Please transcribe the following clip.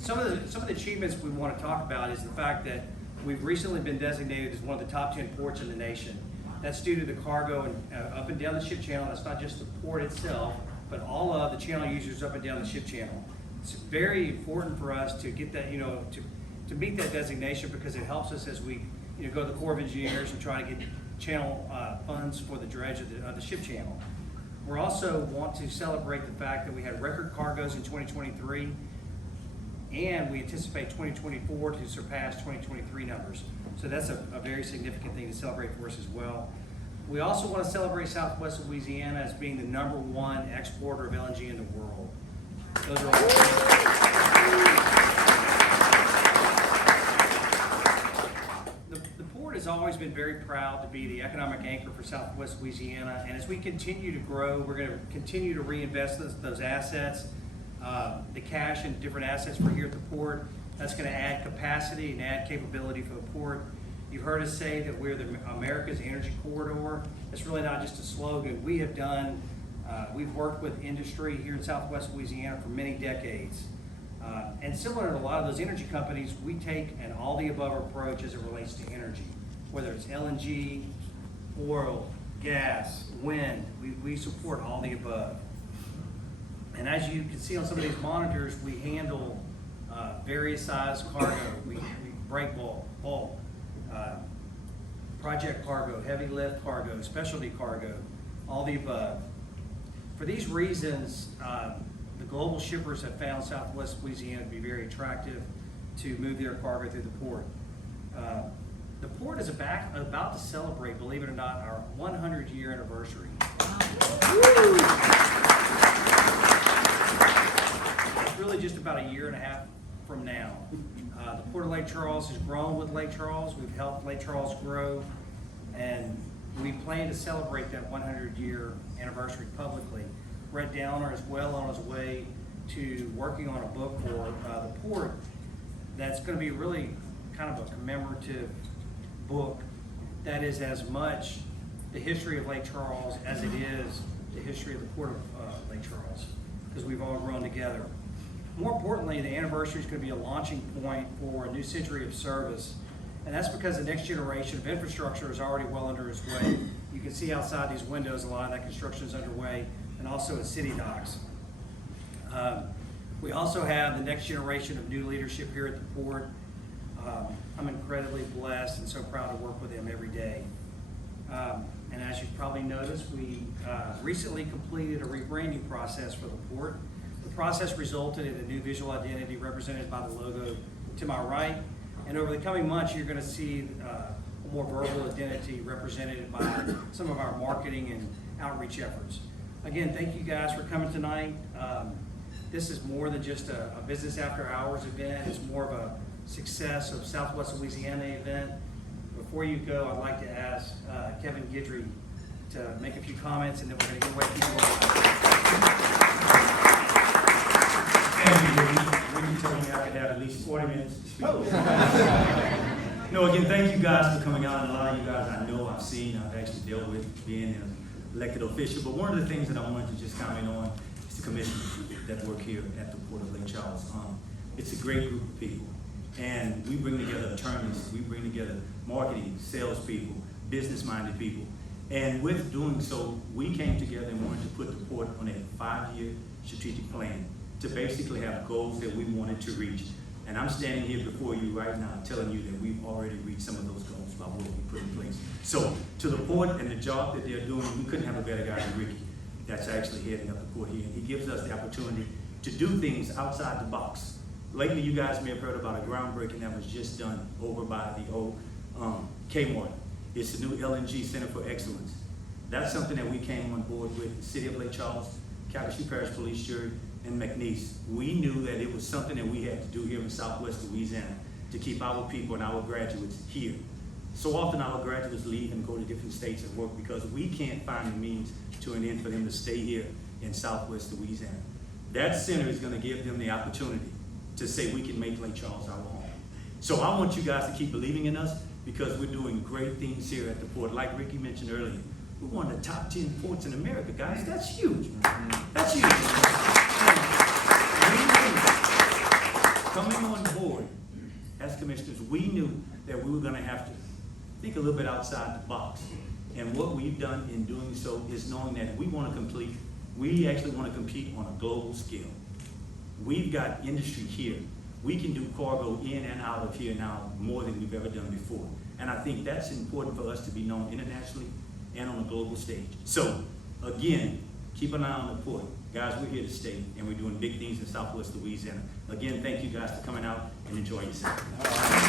some of the achievements we want to talk about is the fact that we've recently been designated as one of the top 10 ports in the nation. That's due to the cargo and up and down the ship channel. That's not just the port itself, but all of the channel users up and down the ship channel. It's very important for us to get that, to meet that designation, because it helps us as we go to the Corps of Engineers and try to get channel funds for the dredge of the ship channel. We also want to celebrate the fact that we had record cargoes in 2023, and we anticipate 2024 to surpass 2023 numbers. So that's a very significant thing to celebrate for us as well. We also want to celebrate Southwest Louisiana as being the #1 exporter of LNG in the world. Those are all. The port has always been very proud to be the economic anchor for Southwest Louisiana, and as we continue to grow, we're going to continue to reinvest those assets, the cash and different assets for here at the port. That's going to add capacity and add capability for the port. You've heard us say that we're America's energy corridor. It's really not just a slogan. We've worked with industry here in Southwest Louisiana for many decades. And similar to a lot of those energy companies, we take an all-the-above approach as it relates to energy. Whether it's LNG, oil, gas, wind, we support all the above. And as you can see on some of these monitors, we handle various size cargo. We break bulk, project cargo, heavy lift cargo, specialty cargo, all the above. For these reasons, the global shippers have found Southwest Louisiana to be very attractive to move their cargo through the port. The port is about to celebrate, believe it or not, our 100-year anniversary. It's really just about a year and a half from now. The Port of Lake Charles has grown with Lake Charles. We've helped Lake Charles grow, and we plan to celebrate that 100-year anniversary publicly. Brett Downer is well on his way to working on a book for the port that's going to be really kind of a commemorative book that is as much the history of Lake Charles as it is the history of the Port of Lake Charles, because we've all grown together. More importantly, the anniversary is going to be a launching point for a new century of service, and that's because the next generation of infrastructure is already well under its way. You can see outside these windows a lot of that construction is underway, and also at City Docks. We also have the next generation of new leadership here at the port. I'm incredibly blessed and so proud to work with them every day. And as you've probably noticed, we recently completed a rebranding process for the port. The process resulted in a new visual identity represented by the logo to my right. And over the coming months, you're going to see a more verbal identity represented by some of our marketing and outreach efforts. Again, thank you guys for coming tonight. This is more than just a business after hours event. It's more of a success of Southwest Louisiana event. Before you go, I'd like to ask Kevin Guidry to make a few comments, and then we're going to give away people. Thank you, Ricky. Told me I could have at least 40 minutes to speak. No, again, thank you guys for coming out. And a lot of you guys I know, I've seen, I've actually dealt with being an elected official. But one of the things that I wanted to just comment on is the commission that work here at the Port of Lake Charles. It's a great group of people. And we bring together attorneys, we bring together marketing, salespeople, business-minded people. And with doing so, we came together and wanted to put the port on a 5-year strategic plan to basically have goals that we wanted to reach. And I'm standing here before you right now telling you that we've already reached some of those goals by what we put in place. So to the port and the job that they're doing, we couldn't have a better guy than Ricky that's actually heading up the port here. He gives us the opportunity to do things outside the box. Lately, you guys may have heard about a groundbreaking that was just done over by the old Kmart. It's the new LNG Center for Excellence. That's something that we came on board with the City of Lake Charles, Calcasieu Parish Police Jury, and McNeese. We knew that it was something that we had to do here in Southwest Louisiana to keep our people and our graduates here. So often our graduates leave and go to different states and work because we can't find the means to an end for them to stay here in Southwest Louisiana. That center is going to give them the opportunity to say we can make Lake Charles our home. So I want you guys to keep believing in us because we're doing great things here at the port. Like Ricky mentioned earlier, we're one of the top 10 ports in America, guys. That's huge. That's huge. coming on board as commissioners, we knew that we were gonna have to think a little bit outside the box. And what we've done in doing so is knowing that we actually wanna compete on a global scale. We've got industry here. We can do cargo in and out of here now more than we've ever done before. And I think that's important for us to be known internationally and on a global stage. So, again, keep an eye on the port. Guys, we're here to stay, and we're doing big things in Southwest Louisiana. Again, thank you guys for coming out, and enjoy yourself.